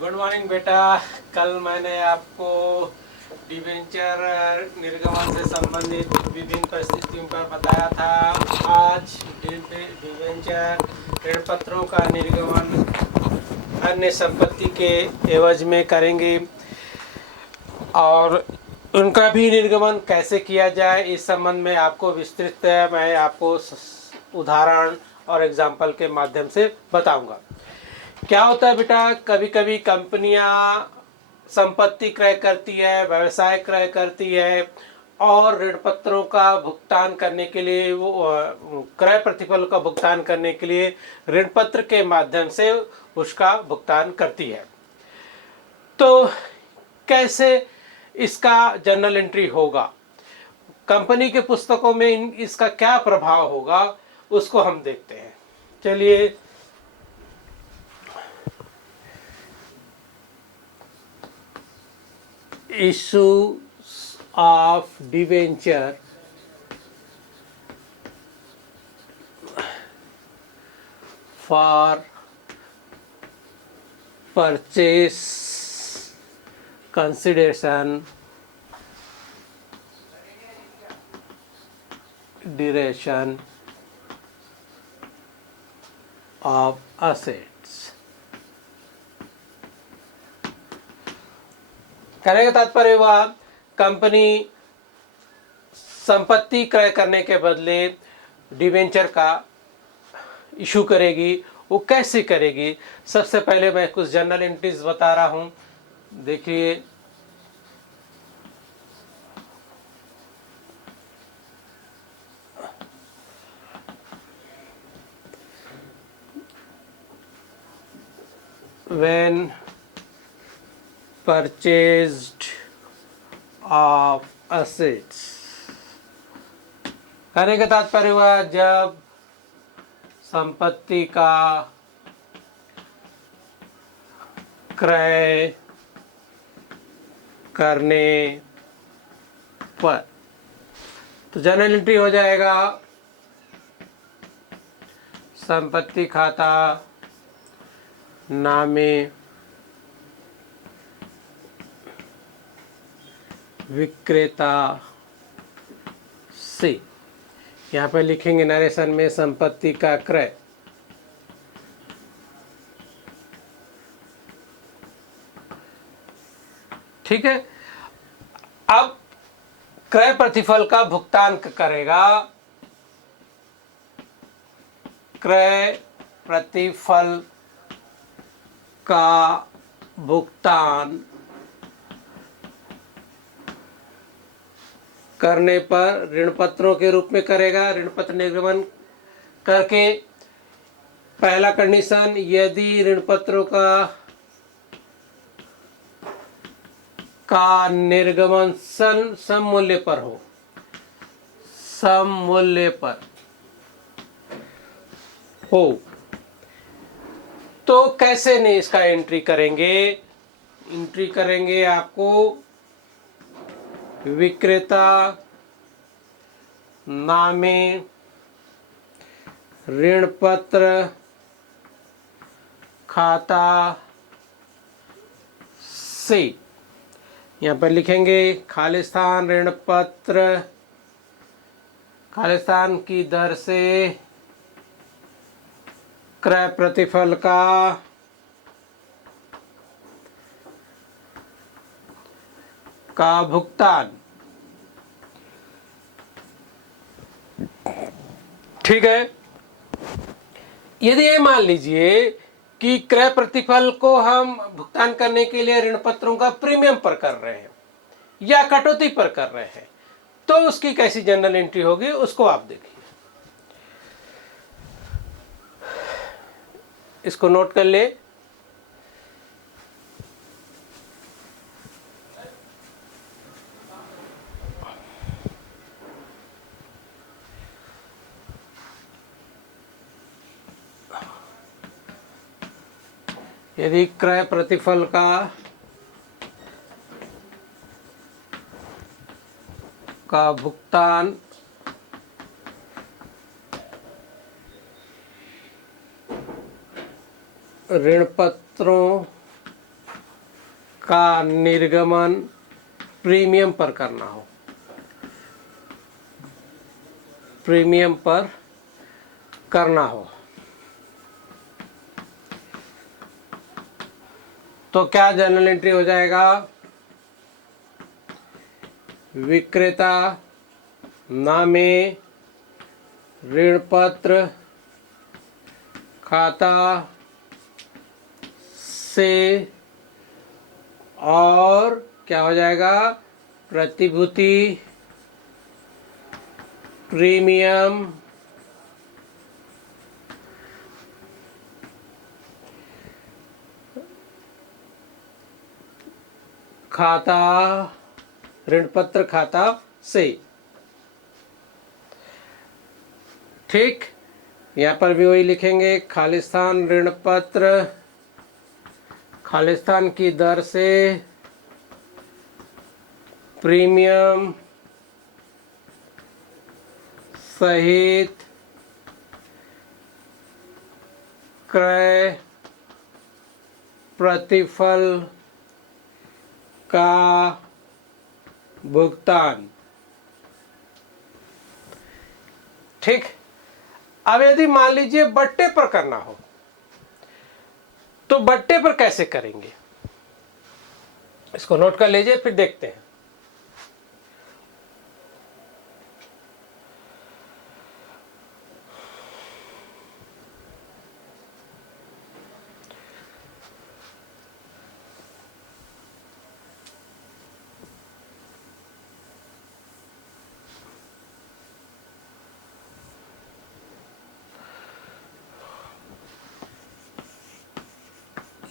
Good morning बेटा। कल मैंने आपको डिवेंचर निर्गमन से संबंधित विभिन्न परिस्थितियों पर बताया था। आज डिवेंचर ऋण पत्रों का निर्गमन अन्य संपत्ति के एवज में करेंगे और उनका भी निर्गमन कैसे किया जाए इस संबंध में आपको विस्तृत मैं आपको उदाहरण और एग्जाम्पल के माध्यम से बताऊंगा। क्या होता है बेटा, कभी कभी कंपनियां संपत्ति क्रय करती है, व्यवसाय क्रय करती है और ऋण पत्रों का भुगतान करने के लिए वो क्रय प्रतिफल का भुगतान करने के लिए ऋण पत्र के माध्यम से उसका भुगतान करती है। तो कैसे इसका जर्नल एंट्री होगा, कंपनी के पुस्तकों में इसका क्या प्रभाव होगा, उसको हम देखते हैं। चलिए issues of debenture for purchase consideration duration of assets। कहने का तात्पर्य हुआ, कंपनी संपत्ति क्रय करने के बदले डिवेंचर का इशू करेगी। वो कैसे करेगी? सबसे पहले मैं कुछ जर्नल एंट्रीज बता रहा हूं, देखिए। When purchased of assets, कहने का तात्पर्य हुआ जब संपत्ति का क्रय करने पर, तो जर्नल एंट्री हो जाएगा संपत्ति खाता नामे विक्रेता से। यहाँ पे लिखेंगे नरेशन में संपत्ति का क्रय। ठीक है। अब क्रय प्रतिफल का भुगतान करेगा। क्रय प्रतिफल का भुगतान करने पर ऋण पत्रों के रूप में करेगा। ऋण पत्र निर्गमन करके पहला कंडीशन, यदि ऋण पत्रों का निर्गमन सम मूल्य पर हो, सम मूल्य पर हो, तो कैसे नहीं इसका एंट्री करेंगे? एंट्री करेंगे आपको विक्रेता नामे ऋण पत्र खाता से। यहाँ पर लिखेंगे खालिस्तान ऋण पत्र, खालिस्तान की दर से क्रय प्रतिफल का भुगतान। ठीक है। यदि ये मान लीजिए कि क्रय प्रतिफल को हम भुगतान करने के लिए ऋण पत्रों का प्रीमियम पर कर रहे हैं या कटौती पर कर रहे हैं, तो उसकी कैसी जर्नल एंट्री होगी, उसको आप देखिए। इसको नोट कर ले। यदि क्रय प्रतिफल का भुगतान ऋण पत्रों का निर्गमन प्रीमियम पर करना हो, प्रीमियम पर करना हो, तो क्या जर्नल एंट्री हो जाएगा? विक्रेता नामे ऋण पत्र खाता से और क्या हो जाएगा? प्रतिभूति प्रीमियम खाता, ऋण पत्र खाता से। ठीक, यहाँ पर भी वही लिखेंगे, खालिस्तान ऋण पत्र खालिस्तान की दर से प्रीमियम सहित क्रय प्रतिफल का भुगतान। ठीक, अब यदि मान लीजिए बट्टे पर करना हो तो बट्टे पर कैसे करेंगे, इसको नोट कर लीजिए, फिर देखते हैं।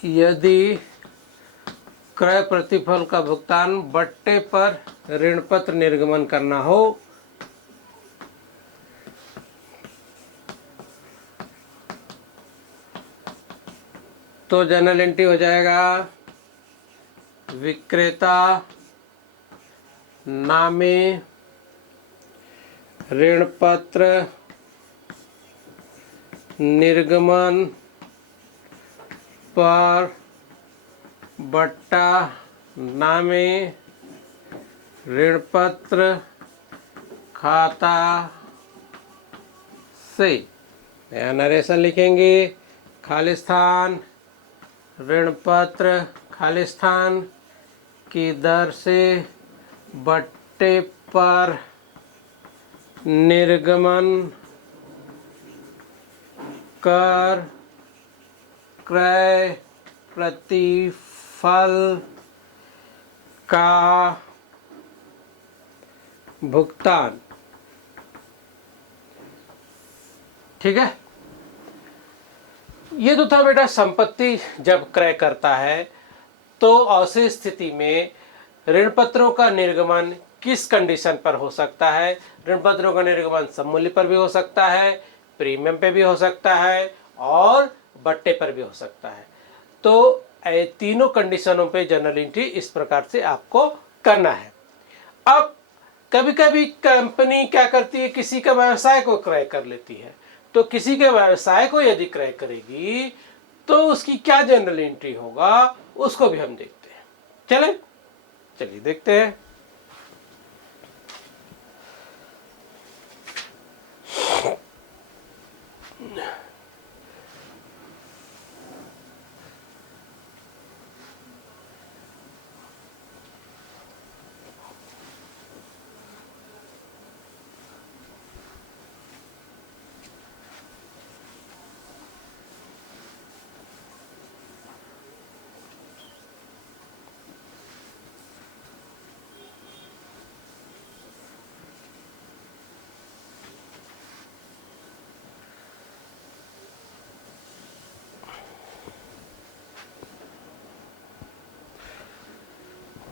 यदि क्रय प्रतिफल का भुगतान बट्टे पर ऋण पत्र निर्गमन करना हो तो जर्नल एंट्री हो जाएगा, विक्रेता नामे ऋण पत्र निर्गमन पर बट्टा नामे ऋण पत्र खाता से। नया नरेशन लिखेंगे, खालिस्तान ऋण पत्र खालिस्तान की दर से बट्टे पर निर्गमन कर क्रय प्रतिफल का भुगतान। ठीक है, ये तो था बेटा संपत्ति जब क्रय करता है तो ऐसी स्थिति में ऋण पत्रों का निर्गमन किस कंडीशन पर हो सकता है? ऋण पत्रों का निर्गमन सममूल्य पर भी हो सकता है, प्रीमियम पे भी हो सकता है और बट्टे पर भी हो सकता है। तो तीनों कंडीशनों पे जर्नल एंट्री इस प्रकार से आपको करना है। अब कभी कभी कंपनी क्या करती है, किसी का व्यवसाय को क्रय कर लेती है, तो किसी के व्यवसाय को यदि क्रय करेगी तो उसकी क्या जर्नल एंट्री होगा, उसको भी हम देखते हैं। चलिए देखते हैं।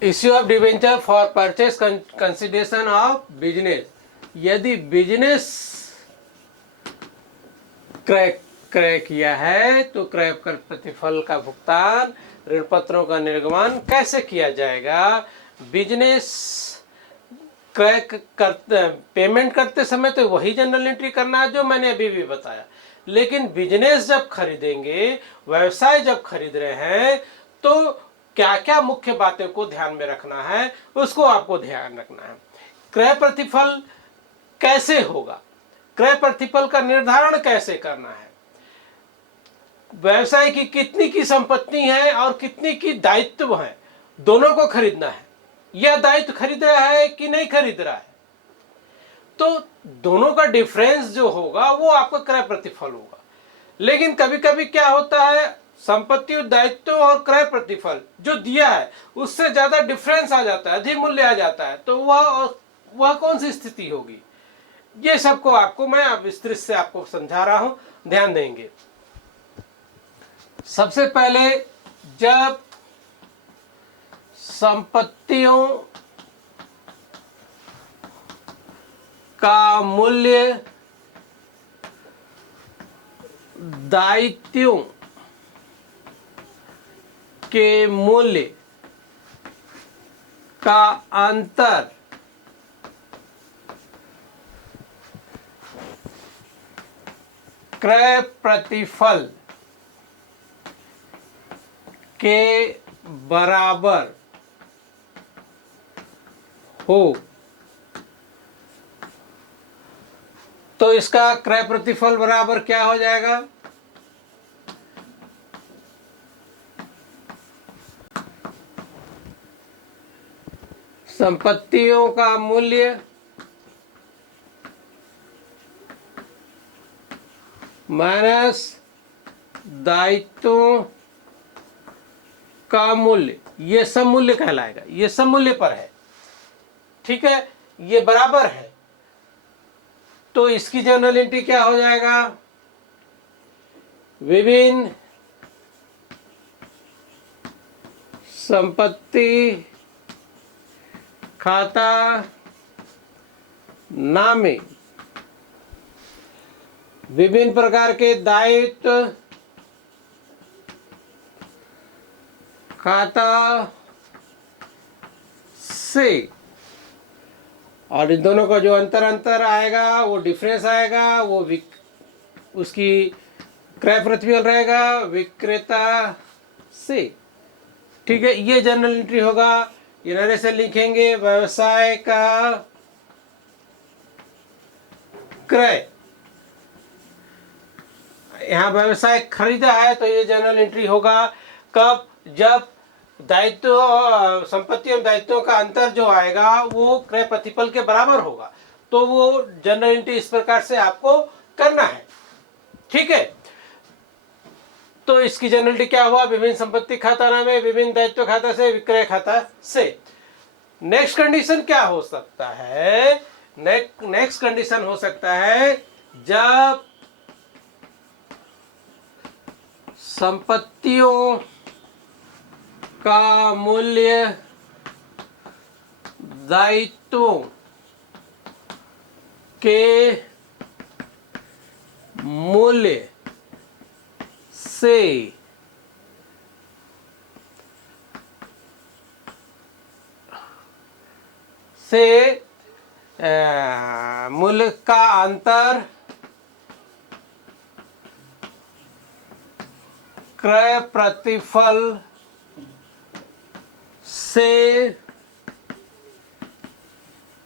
Issue of debenture for purchase consideration of business. यदि बिजनेस क्रय किया है तो क्रय कर प्रतिफल का भुगतान, ऋण पत्रों का निर्गमन कैसे किया जाएगा? बिजनेस क्रय करते पेमेंट करते समय तो वही जनरल एंट्री करना है जो मैंने अभी भी बताया, लेकिन बिजनेस जब खरीदेंगे, व्यवसाय जब खरीद रहे हैं तो क्या क्या मुख्य बातों को ध्यान में रखना है, उसको आपको ध्यान रखना है। क्रय प्रतिफल कैसे होगा, क्रय प्रतिफल का निर्धारण कैसे करना है, व्यवसाय की कितनी की संपत्ति है और कितनी की दायित्व है, दोनों को खरीदना है, यह दायित्व खरीद रहा है कि नहीं खरीद रहा है, तो दोनों का डिफरेंस जो होगा वो आपका क्रय प्रतिफल होगा। लेकिन कभी कभी क्या होता है, संपत्ति दायित्व और क्रय प्रतिफल जो दिया है उससे ज्यादा डिफरेंस आ जाता है, अधिक मूल्य आ जाता है, तो वह कौन सी स्थिति होगी, ये सबको आपको मैं अब विस्तृत से आपको समझा रहा हूं, ध्यान देंगे। सबसे पहले जब संपत्तियों का मूल्य दायित्वों के मूल्य का अंतर क्रय प्रतिफल के बराबर हो, तो इसका क्रय प्रतिफल बराबर क्या हो जाएगा, संपत्तियों का मूल्य माइनस दायित्वों का मूल्य, ये सब मूल्य कहलाएगा, ये सब मूल्य पर है, ठीक है, ये बराबर है। तो इसकी जनरल एंट्री क्या हो जाएगा, विभिन्न संपत्ति खाता नामे विभिन्न प्रकार के दायित्व खाता से, और इन दोनों का जो अंतर आएगा वो डिफरेंस आएगा, वो उसकी क्रय प्रतिफल रहेगा विक्रेता से, ठीक है। ये जनरल एंट्री होगा। ये नरेशन लिखेंगे, व्यवसाय का क्रय, यहाँ व्यवसाय खरीदा है तो ये जनरल एंट्री होगा कब, जब दायित्व संपत्ति और दायित्वों का अंतर जो आएगा वो क्रय प्रतिफल के बराबर होगा, तो वो जनरल एंट्री इस प्रकार से आपको करना है, ठीक है। तो इसकी जनरल एंट्री क्या हुआ, विभिन्न संपत्ति खाता नामे विभिन्न दायित्व खाता से विक्रय खाता से। नेक्स्ट कंडीशन क्या हो सकता है, नेक्स्ट कंडीशन हो सकता है जब संपत्तियों का मूल्य दायित्वों के मूल्य से मूल्य का अंतर क्रय प्रतिफल से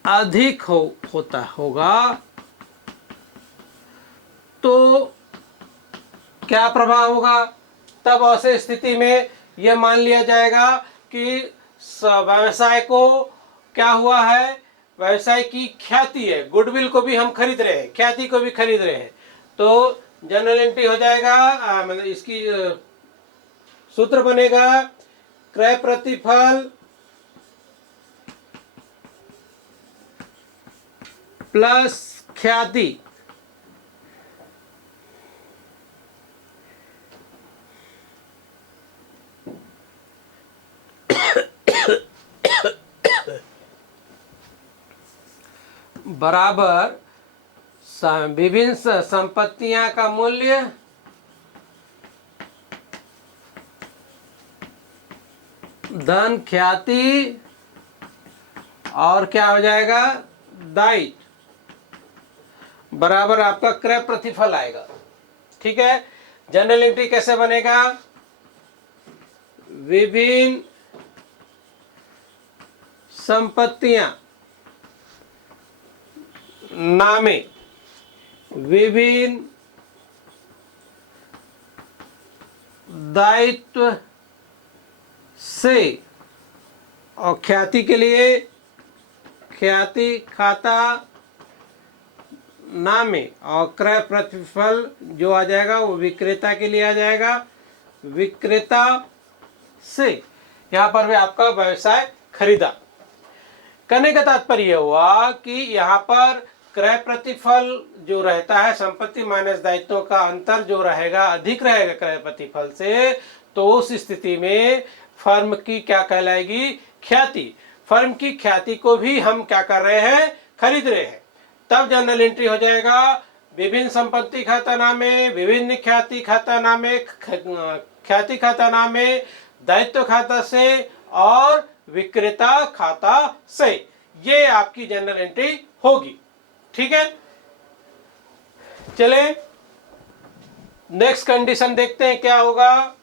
अधिक होता होगा, तो क्या प्रभाव होगा, तब ऐसे स्थिति में यह मान लिया जाएगा कि व्यवसाय को क्या हुआ है, व्यवसाय की ख्याति है, गुडविल को भी हम खरीद रहे हैं, ख्याति को भी खरीद रहे हैं, तो जनरल एंट्री हो जाएगा, मतलब इसकी सूत्र बनेगा क्रय प्रतिफल प्लस ख्याति बराबर विभिन्न संपत्तियां का मूल्य धन ख्याति और क्या हो जाएगा दायित्व बराबर आपका क्रय प्रतिफल आएगा, ठीक है। जनरल एंट्री कैसे बनेगा, विभिन्न संपत्तियां नामे विभिन्न दायित्व से, और ख्याति के लिए ख्याति खाता नामे, और क्रय प्रतिफल जो आ जाएगा वो विक्रेता के लिए आ जाएगा, विक्रेता से। यहाँ पर भी आपका व्यवसाय खरीदा। कहने का तात्पर्य हुआ कि यहाँ पर क्रय प्रतिफल जो रहता है, संपत्ति माइनस दायित्वों का अंतर जो रहेगा अधिक रहेगा क्रय प्रतिफल से, तो उस स्थिति में फर्म की क्या कहलाएगी? ख्याति। फर्म की ख्याति को भी हम क्या कर रहे हैं? खरीद रहे हैं। तब जर्नल एंट्री हो जाएगा विभिन्न संपत्ति खाता नामे, विभिन्न ख्याति खाता नामे, ख्याति खाता नामे, दायित्व खाता से और विक्रेता खाता से। ये आपकी जर्नल एंट्री होगी। ठीक है, चले नेक्स्ट कंडीशन देखते हैं क्या होगा।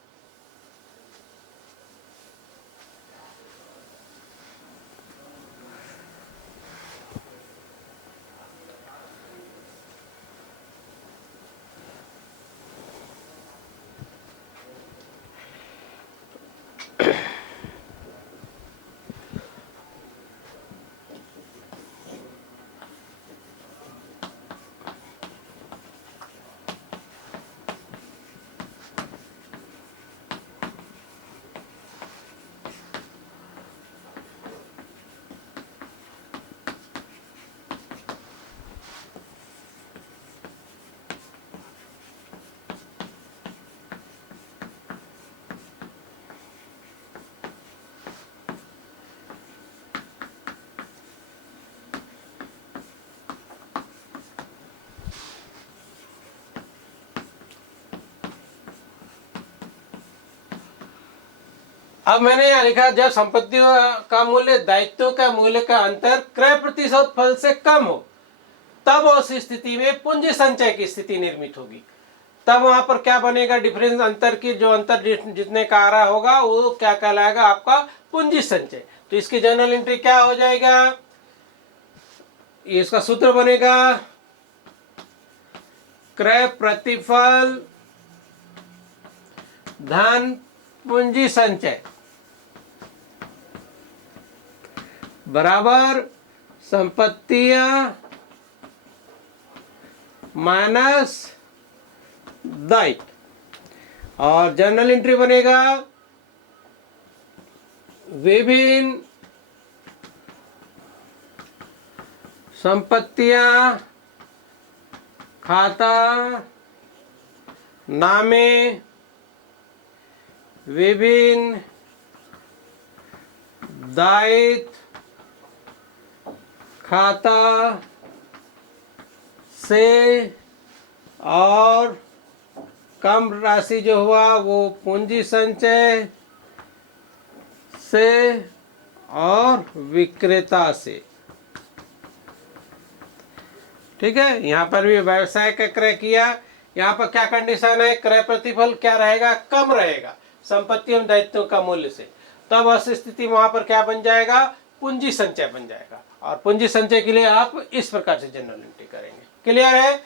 अब मैंने यहाँ लिखा जब संपत्तियों का मूल्य दायित्वों का मूल्य का अंतर क्रय प्रतिशत फल से कम हो, तब उस स्थिति में पूंजी संचय की स्थिति निर्मित होगी। तब वहां पर क्या बनेगा? डिफरेंस, अंतर की जो अंतर जितने का आ रहा होगा वो क्या कहलाएगा? आपका पूंजी संचय। तो इसकी जर्नल एंट्री क्या हो जाएगा? इसका सूत्र बनेगा क्रय प्रतिफल धन पूंजी संचय बराबर संपत्तियां माइनस दायित्व। और जर्नल एंट्री बनेगा विभिन्न संपत्तियां खाता नामे विभिन्न दायित्व खाता से, और कम राशि जो हुआ वो पूंजी संचय से और विक्रेता से। ठीक है, यहाँ पर भी व्यवसाय का क्रय किया। यहाँ पर क्या कंडीशन है? क्रय प्रतिफल क्या रहेगा? कम रहेगा संपत्ति एवं दायित्वों का मूल्य से। तब उस स्थिति में वहां पर क्या बन जाएगा? पूंजी संचय बन जाएगा। और पूंजी संचय के लिए आप इस प्रकार से जर्नल एंट्री करेंगे। क्लियर है?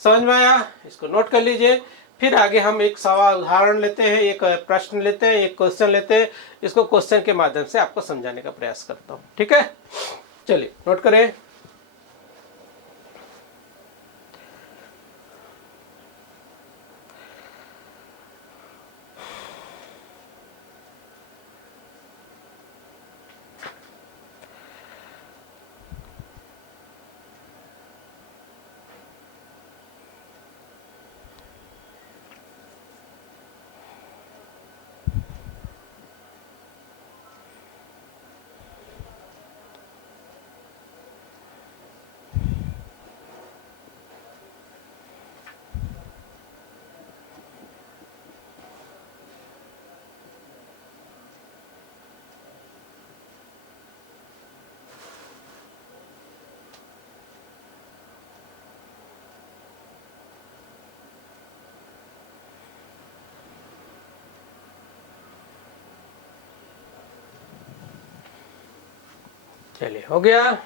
समझ में आया? इसको नोट कर लीजिए। फिर आगे हम एक सवाल उदाहरण लेते हैं, एक प्रश्न लेते हैं, एक क्वेश्चन लेते हैं। इसको क्वेश्चन के माध्यम से आपको समझाने का प्रयास करता हूँ। ठीक है, चलिए नोट करें। चलिए हो गया।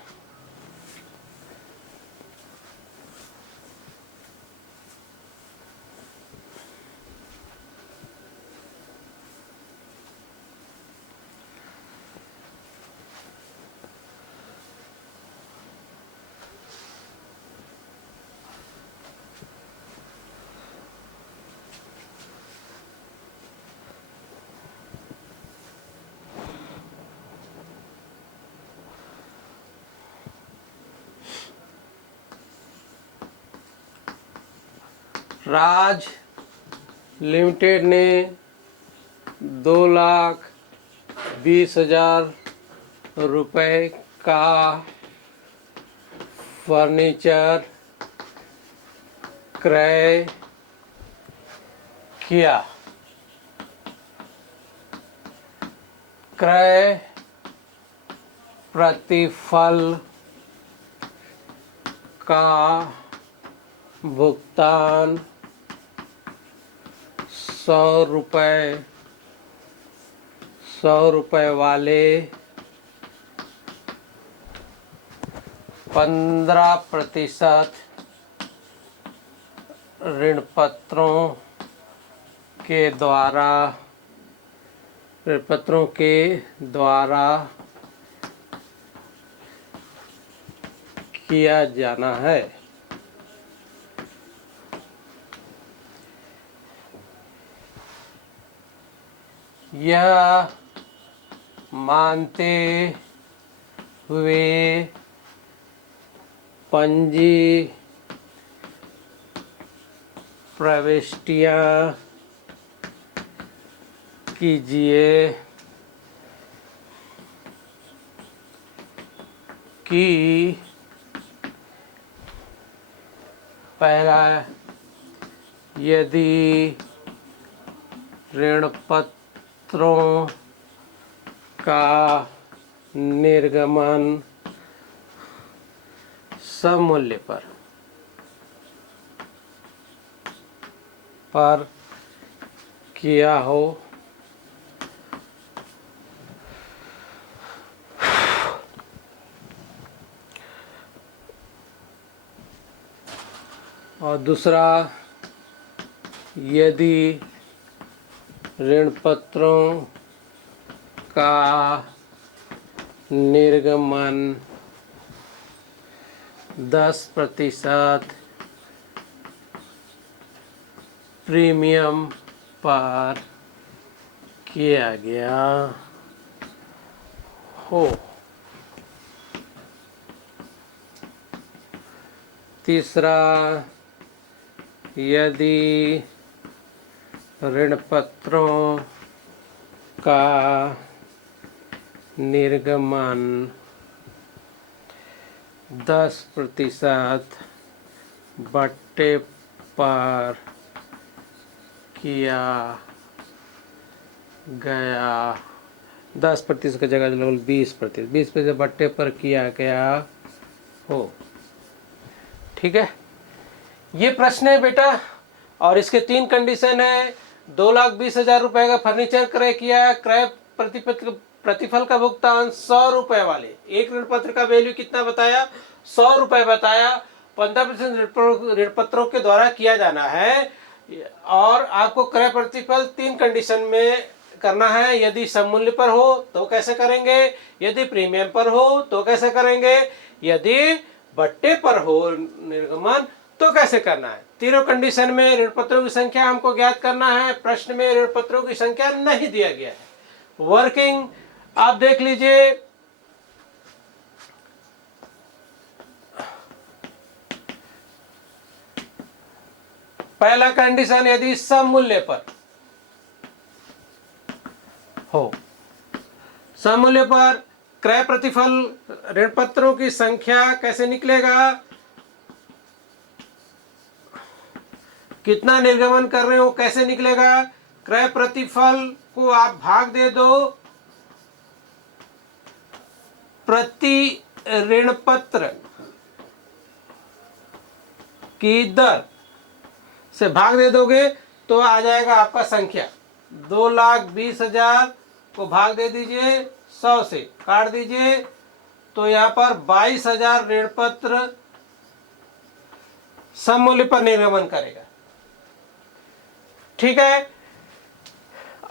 राज लिमिटेड ने 2,20,000 रुपए का फर्नीचर क्रय किया। क्रय प्रतिफल का भुगतान 100 रुपए वाले 15% ऋण पत्रों के द्वारा किया जाना है। यह मानते हुए पंजी प्रविष्टियां कीजिए कि पहला, यदि ऋण पत्रों का निर्गमन सममूल्य पर किया हो और दूसरा, यदि ऋण पत्रों का निर्गमन 10% प्रीमियम पर किया गया हो। तीसरा, यदि ऋण पत्रों का निर्गमन 10% बट्टे पर किया गया, 10% की जगह लगभग 20% बट्टे पर किया गया हो। ठीक है, ये प्रश्न है बेटा, और इसके 3 कंडीशन है। 2,20,000 रुपए का फर्नीचर क्रय किया, क्रय प्रतिफल का भुगतान 100 रुपए वाले, एक ऋण पत्र का वैल्यू कितना बताया, 100 रुपए बताया, 15% ऋण पत्रों के द्वारा किया जाना है, और आपको क्रय प्रतिफल 3 कंडीशन में करना है। यदि सममूल्य पर हो तो कैसे करेंगे, यदि प्रीमियम पर हो तो कैसे करेंगे, यदि बट्टे पर हो निर्गमन तो कैसे करना है। तीनों कंडीशन में ऋण पत्रों की संख्या हमको ज्ञात करना है। प्रश्न में ऋण पत्रों की संख्या नहीं दिया गया है। वर्किंग आप देख लीजिए, पहला कंडीशन यदि सममूल्य पर हो, सममूल्य पर क्रय प्रतिफल ऋण पत्रों की संख्या कैसे निकलेगा, कितना निर्गमन कर रहे हो कैसे निकलेगा, क्रय प्रतिफल को आप भाग दे दो प्रति ऋण पत्र की दर से भाग दे दोगे तो आ जाएगा आपका संख्या। 2,20,000 को भाग दे दीजिए 100 से, काट दीजिए तो यहाँ पर 22,000 ऋण पत्र सममूल्य पर निर्गमन करेगा। ठीक है,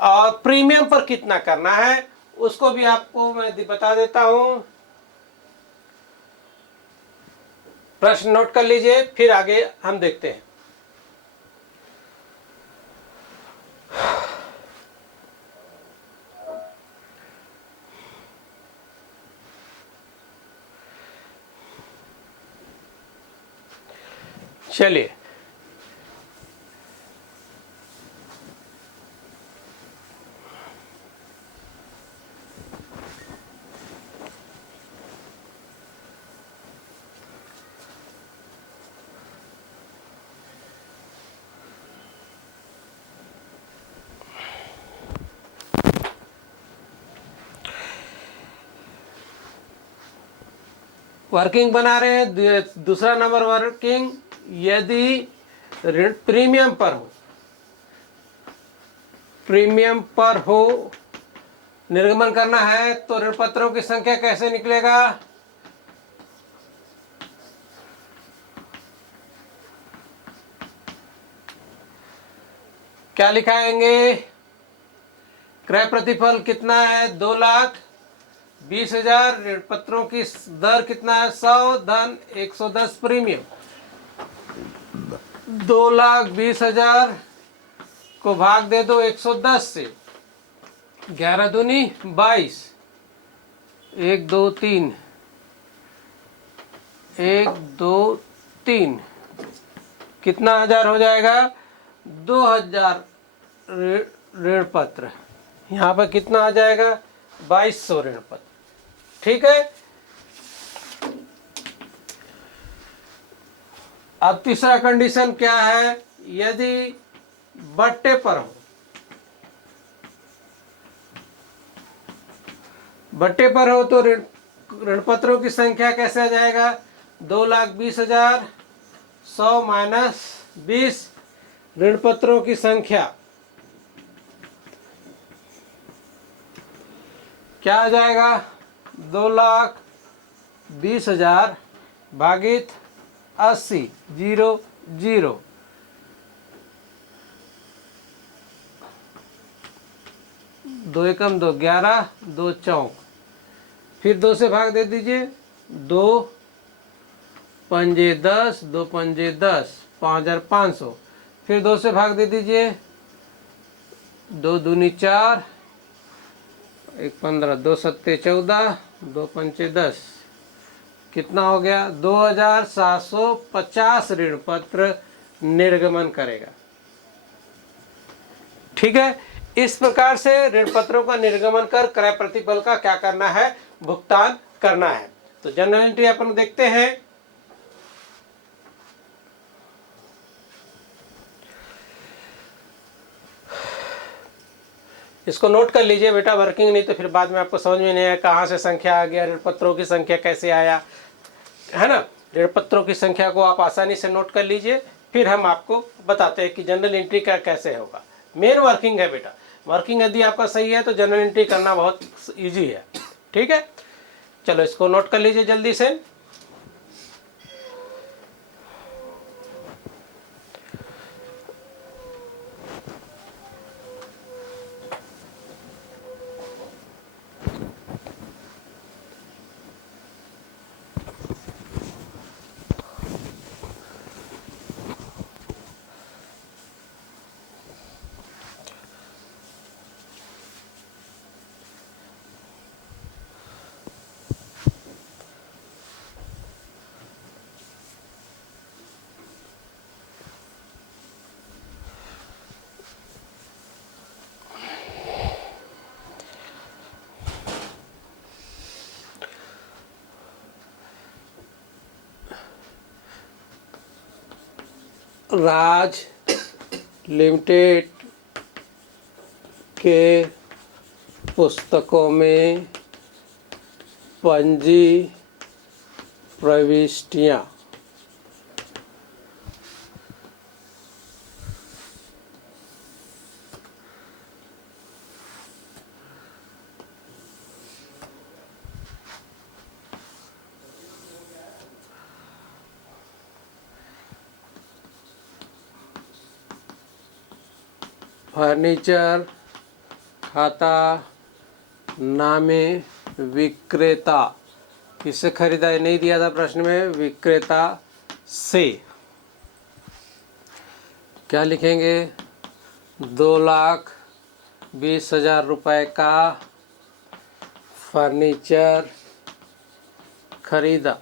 और प्रीमियम पर कितना करना है उसको भी आपको मैं बता देता हूं। प्रश्न नोट कर लीजिए, फिर आगे हम देखते हैं। चलिए, वर्किंग बना रहे हैं। दूसरा नंबर वर्किंग, यदि ऋण प्रीमियम पर हो निर्गमन करना है तो ऋण पत्रों की संख्या कैसे निकलेगा? क्या लिखाएंगे? क्रय प्रतिफल कितना है? 2,20,000। ऋण पत्रों की दर कितना है? 100 धन 110 प्रीमियम। 2,20,000 को भाग दे दो 110 से, 11 दूनी 22, 1 2 3, 1 2 3, कितना हजार हो जाएगा? 2,000 ऋण पत्र। यहाँ पर कितना आ जाएगा? 2,200 ऋण पत्र। ठीक है, अब तीसरा कंडीशन क्या है? यदि बट्टे पर हो, तो ऋण पत्रों की संख्या कैसे आ जाएगा? 2,20,000, 100 माइनस 20, ऋण पत्रों की संख्या क्या आ जाएगा? 2,20,000 भागित 80, 0 0, दो एकम 2, 11, 2 चौक, फिर 2 से भाग दे दीजिए। 2 पंजे 10, 2 पंजे 10, 5,500, फिर 2 से भाग दे दीजिए। 2 दूनी 4, 1 15, 2 सत्ते 14, 2 पंचे 10, कितना हो गया? 2,750 ऋण पत्र निर्गमन करेगा। ठीक है, इस प्रकार से ऋण पत्रों का निर्गमन कर क्रय प्रतिफल का क्या करना है? भुगतान करना है। तो जनरल एंट्री अपन देखते हैं। इसको नोट कर लीजिए बेटा, वर्किंग, नहीं तो फिर बाद में आपको समझ में नहीं आया कहाँ से संख्या आ गया, ऋण पत्रों की संख्या कैसे आया, है ना। ऋण पत्रों की संख्या को आप आसानी से नोट कर लीजिए, फिर हम आपको बताते हैं कि जनरल एंट्री का कैसे होगा। मेन वर्किंग है बेटा, वर्किंग यदि आपका सही है तो जनरल एंट्री करना बहुत ईजी है। ठीक है, चलो इसको नोट कर लीजिए जल्दी से। राज लिमिटेड के पुस्तकों में पंजी प्रविष्टियाँ फर्नीचर खाता नामे विक्रेता, किससे खरीदा है नहीं दिया था प्रश्न में, विक्रेता से। क्या लिखेंगे, 2,20,000 रुपए का फर्नीचर खरीदा।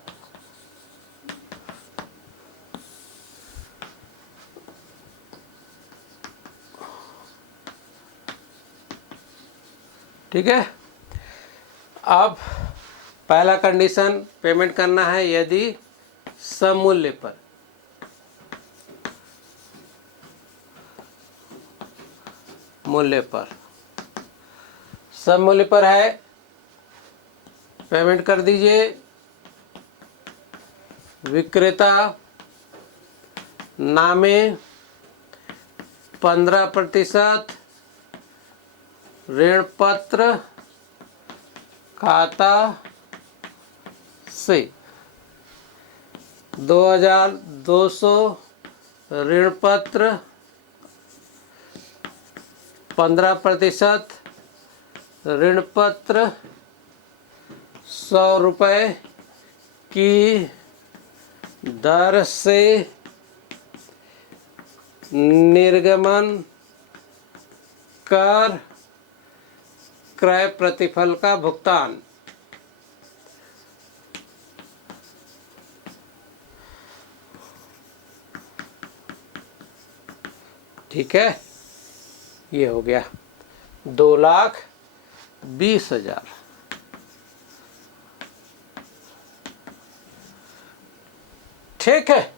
ठीक है। अब पहला कंडीशन, पेमेंट करना है यदि सममूल्य पर, मूल्य पर, सममूल्य पर है, पेमेंट कर दीजिए। विक्रेता नामे 15% ऋण पत्र खाता से 2,200 ऋण पत्र 15% ऋण पत्र 100 रुपये की दर से निर्गमन कर क्रय प्रतिफल का भुगतान। ठीक है, ये हो गया 2,20,000। ठीक है।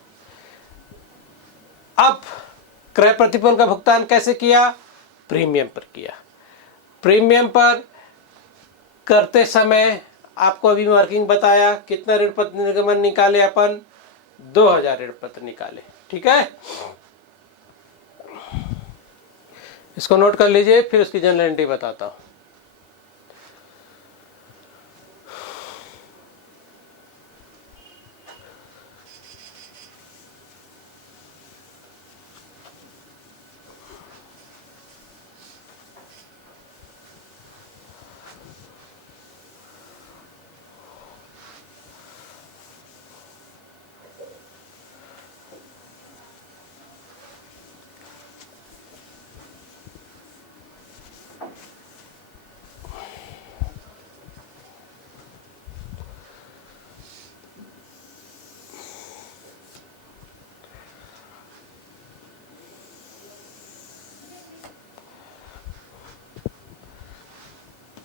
अब क्रय प्रतिफल का भुगतान कैसे किया, प्रीमियम पर किया। प्रीमियम पर करते समय आपको अभी मार्किंग बताया, कितना ऋण पत्र निर्गमन निकाले अपन, 2,000 ऋण पत्र निकाले। ठीक है, इसको नोट कर लीजिए, फिर उसकी जनरल एंट्री बताता हूं।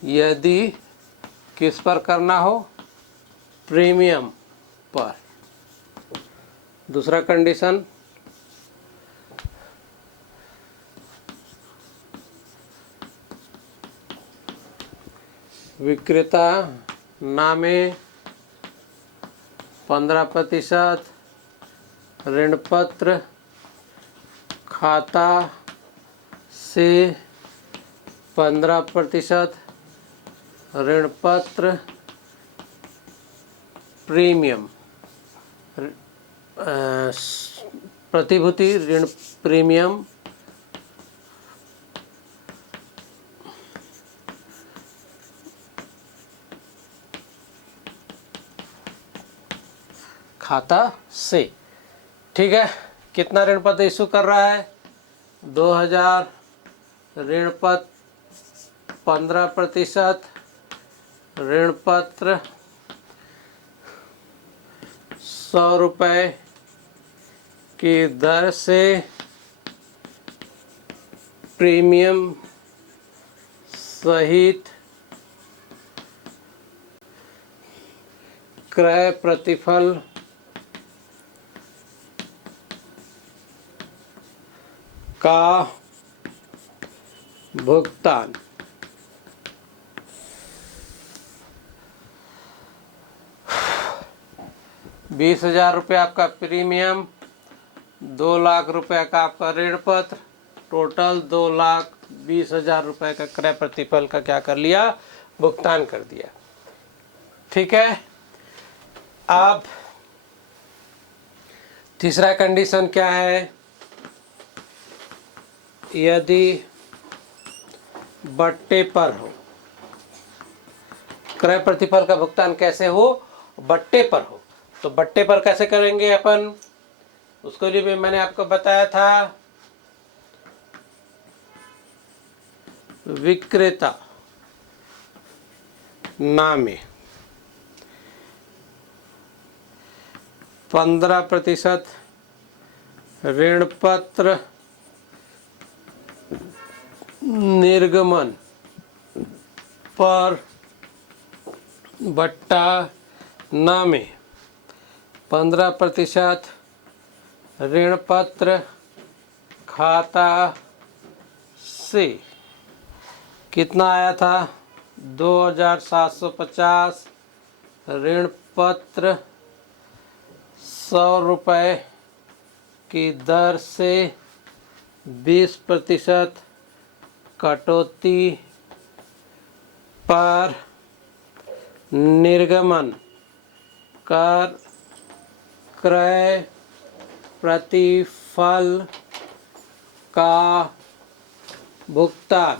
यदि किस पर करना हो, प्रीमियम पर। दूसरा कंडीशन, विक्रेता नामे 15% ऋण पत्र खाता से 15% ऋण पत्र प्रीमियम, प्रतिभूति ऋण प्रीमियम खाता से। ठीक है, कितना ऋण पत्र इशू कर रहा है, 2,000 ऋण पत्र 15% ऋण पत्र 100 रुपये की दर से प्रीमियम सहित क्रय प्रतिफल का भुगतान। ₹20,000 आपका प्रीमियम, 2 लाख रुपए का आपका ऋण पत्र, टोटल 2,20,000 रुपए का क्रय प्रतिफल का क्या कर लिया, भुगतान कर दिया। ठीक है। अब तीसरा कंडीशन क्या है, यदि बट्टे पर हो। क्रय प्रतिफल का भुगतान कैसे हो? बट्टे पर हो। तो बट्टे पर कैसे करेंगे अपन? उसके लिए भी मैंने आपको बताया था, विक्रेता नामे 15% ऋण पत्र निर्गमन पर बट्टा नामे 15% ऋण पत्र खाता से कितना आया था? 2750 ऋण पत्र 100 रुपये की दर से 20% कटौती पर निर्गमन कर क्रय प्रतिफल का भुगतान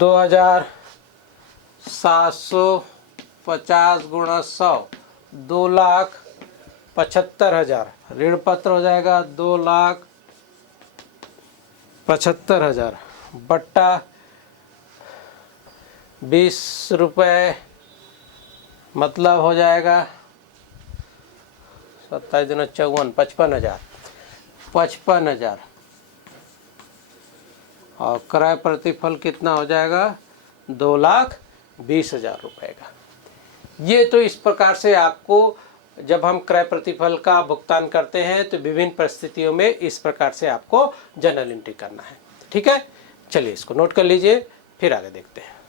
2750 गुणा 100 2,75,000 ऋण पत्र हो जाएगा 2,75,000 बट्टा 20 रुपये, मतलब हो जाएगा 27 दूना 54, 55,000 55,000। और क्रय प्रतिफल कितना हो जाएगा? 2,20,000 रुपये का। ये तो इस प्रकार से आपको, जब हम क्रय प्रतिफल का भुगतान करते हैं तो विभिन्न परिस्थितियों में इस प्रकार से आपको जर्नल एंट्री करना है। ठीक है, चलिए इसको नोट कर लीजिए, फिर आगे देखते हैं।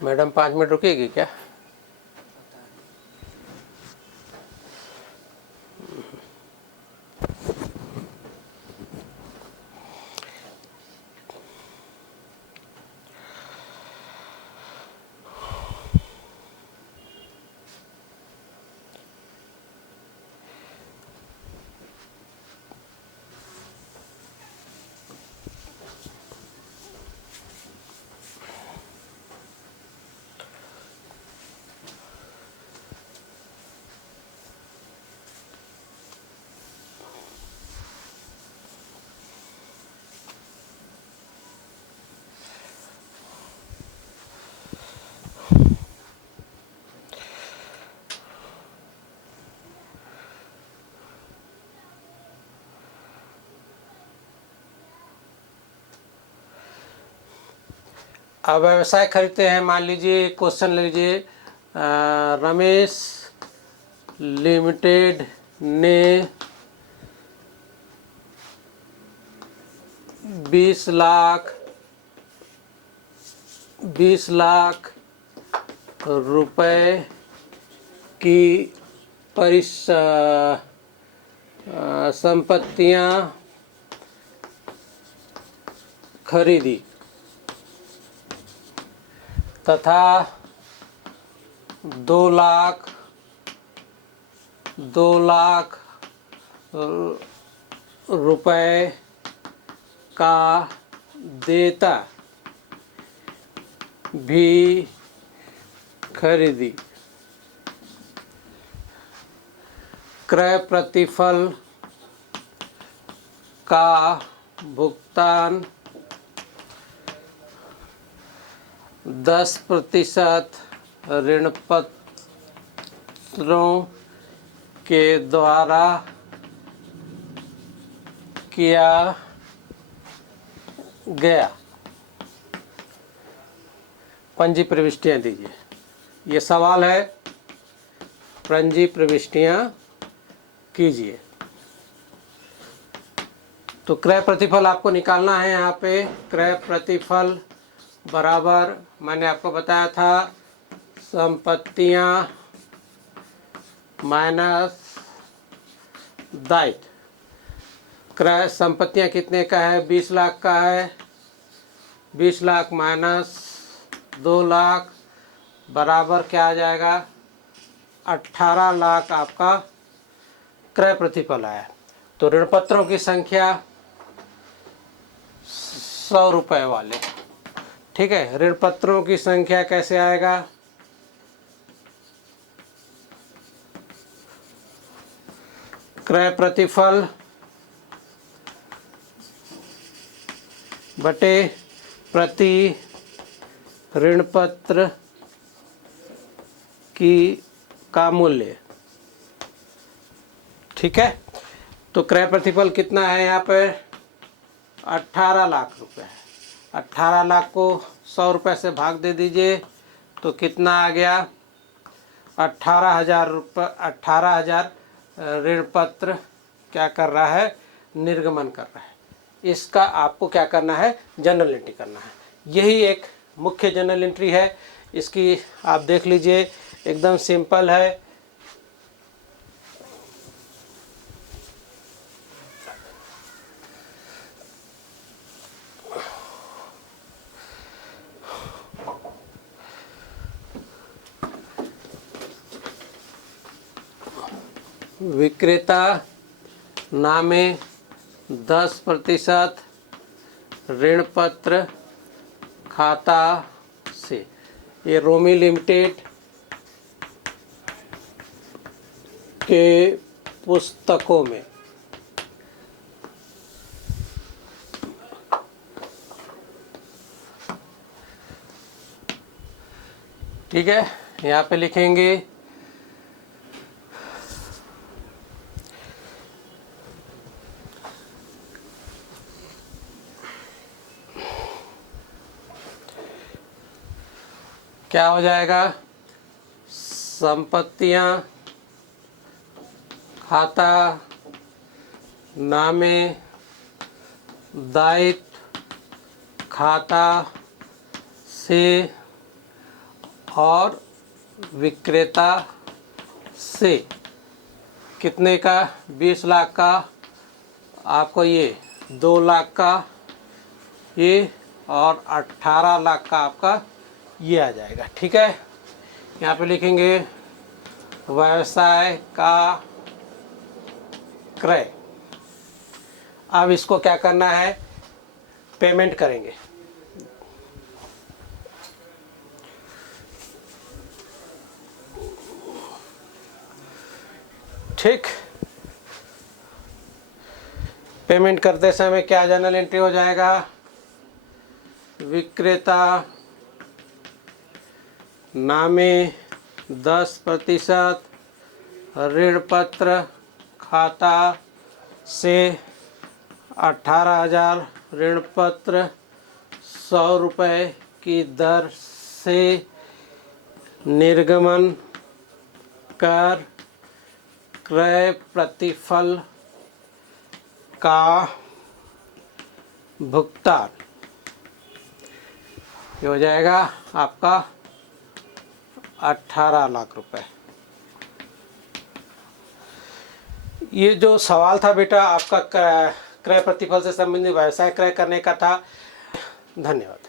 मैडम 5 मिनट रुकेगी क्या? अब व्यवसाय खरीदते हैं, मान लीजिए क्वेश्चन ले लीजिए, रमेश लिमिटेड ने 20 लाख रुपए की संपत्तियां खरीदी तथा 2 लाख रुपए का देता भी खरीदी। क्रय प्रतिफल का भुगतान 10% ऋण पत्रों के द्वारा किया गया। पंजी प्रविष्टियां दीजिए। ये सवाल है, पंजी प्रविष्टियां कीजिए। तो क्रय प्रतिफल आपको निकालना है। यहाँ पे क्रय प्रतिफल बराबर, मैंने आपको बताया था, संपत्तियां माइनस दायित्व। क्रय संपत्तियां कितने का है? 20 लाख का है। 20 लाख माइनस 2 लाख बराबर क्या आ जाएगा, 18 लाख आपका क्रय प्रतिफल आया। तो ऋण पत्रों की संख्या 100 रुपये वाले, ठीक है। ऋण पत्रों की संख्या कैसे आएगा, क्रय प्रतिफल बटे प्रति ऋण पत्र का मूल्य, ठीक है। तो क्रय प्रतिफल कितना है यहाँ पे, 18 लाख रुपए है। 18 लाख को 100 रुपये से भाग दे दीजिए तो कितना आ गया, 18,000 रुपये। 18,000 ऋण पत्र क्या कर रहा है, निर्गमन कर रहा है। इसका आपको क्या करना है, जर्नल एंट्री करना है। यही एक मुख्य जर्नल एंट्री है। इसकी आप देख लीजिए, एकदम सिंपल है। विक्रेता नामे 10% ऋण पत्र खाता से, ये रोमी लिमिटेड के पुस्तकों में, ठीक है। यहाँ पे लिखेंगे क्या हो जाएगा, संपत्तियां खाता नामे दायित्व खाता से और विक्रेता से कितने का, 20 लाख का आपको, ये 2 लाख का ये, और 18 लाख का आपका ये आ जाएगा, ठीक है। यहाँ पे लिखेंगे व्यवसाय का क्रय। अब इसको क्या करना है, पेमेंट करेंगे। ठीक, पेमेंट करते समय क्या जर्नल एंट्री हो जाएगा, विक्रेता नामे 10% ऋण पत्र खाता से 18,000 ऋण पत्र 100 रुपये की दर से निर्गमन कर क्रय प्रतिफल का भुगतान, ये हो जाएगा आपका 18 लाख रुपए। ये जो सवाल था बेटा आपका क्रय प्रतिफल से संबंधित व्यवसाय क्रय करने का था। धन्यवाद।